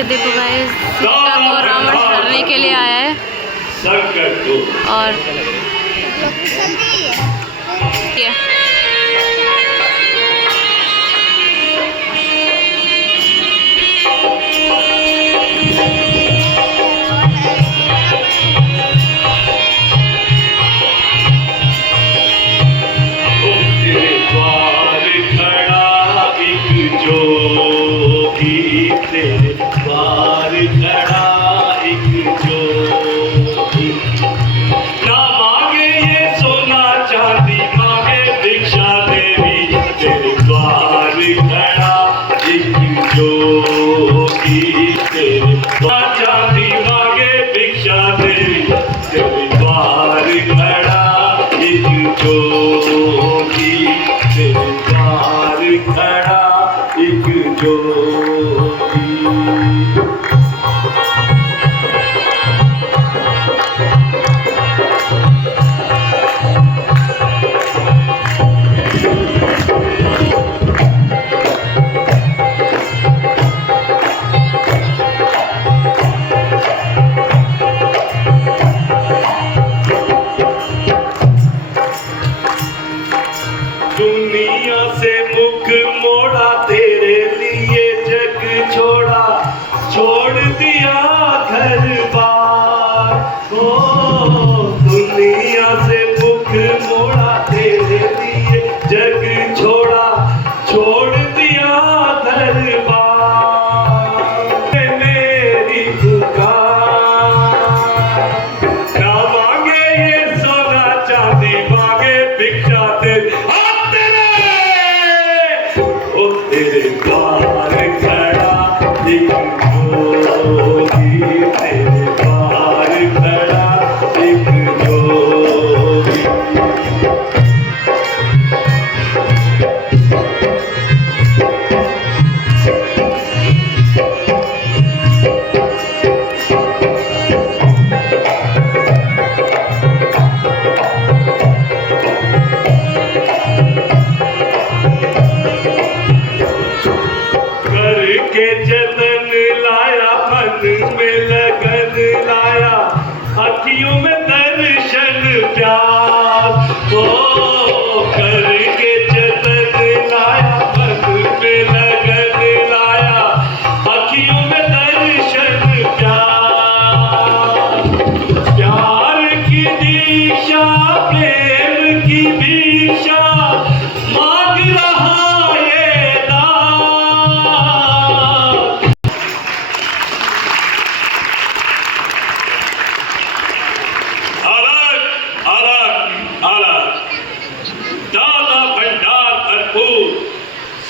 ये देखो गाइस, सीता को रावण हरने के लिए आया है। और क्या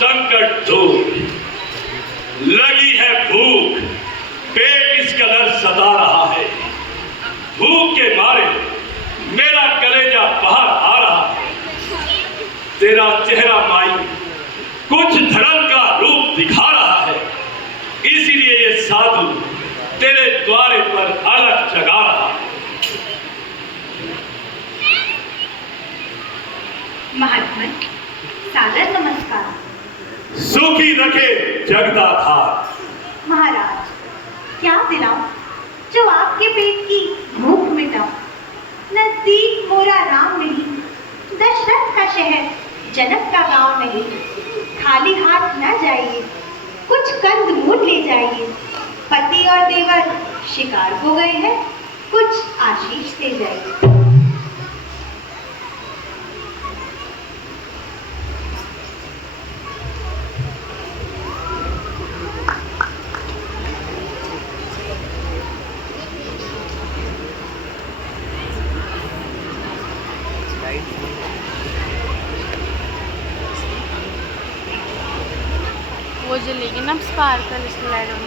संकट दूर। लगी है भूख, पेट इस कदर सता रहा है, भूख के मारे मेरा कलेजा बाहर आ रहा है। तेरा चेहरा माई कुछ धर्म का रूप दिखा रहा है, इसीलिए ये साधु तेरे द्वारे पर अलग जगा रहा है। महात्मा सादर नमस्कार। सुखी रखे जगता था। महाराज क्या दिलाऊं जो आपके पेट की भूख मिटाऊं। नजदीक मोरा राम नहीं, दशरथ का शहर जनक का गांव नहीं। खाली हाथ न जाइए, कुछ कंद मूल ले जाइए। पति और देवर शिकार हो गए हैं, कुछ आशीष दे जाइए। वो जो लेकिन अब स्पार्कल स्लाइड ऑन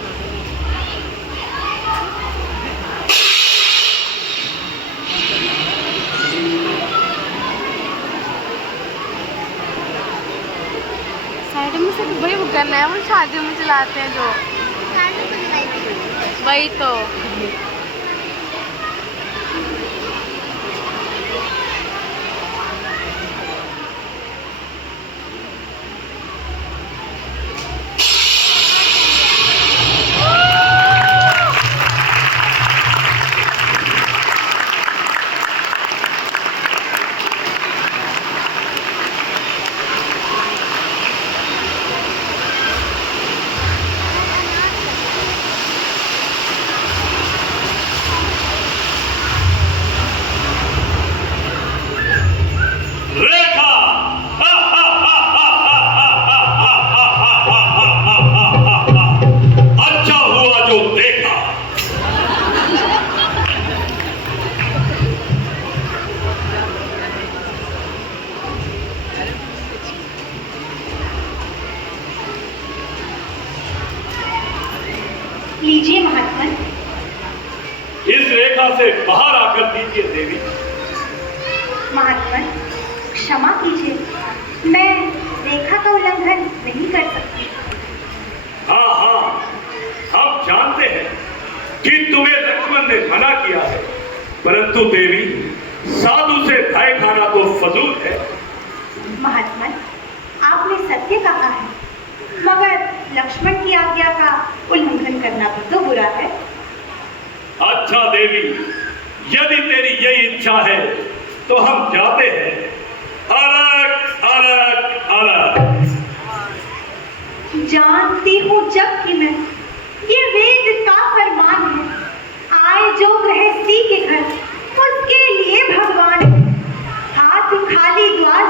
साइड में से वही वो करना है, वो शादियों में चलाते हैं जो, वही तो। लीजिए महात्मन। इस रेखा से बाहर आकर दीजिए देवी। महात्मन क्षमा कीजिए, मैं रेखा का उल्लंघन नहीं कर सकती। हाँ हाँ, हम जानते हैं कि तुम्हें लक्ष्मण ने मना किया है, परंतु देवी साधु से भय खाना तो फजूल है। महात्मन आपने सत्य कहा है, मगर लक्ष्मण की आज्ञा का उल्लंघन करना भी तो बुरा है। अच्छा देवी, यदि तेरी यही इच्छा है तो हम जाते हैं। अलग अलग अलग। जानती हूँ जब कि मैं ये वेद का फरमान है, आए जो गृहस्थी के घर उसके लिए भगवान है। हाथ खाली द्वार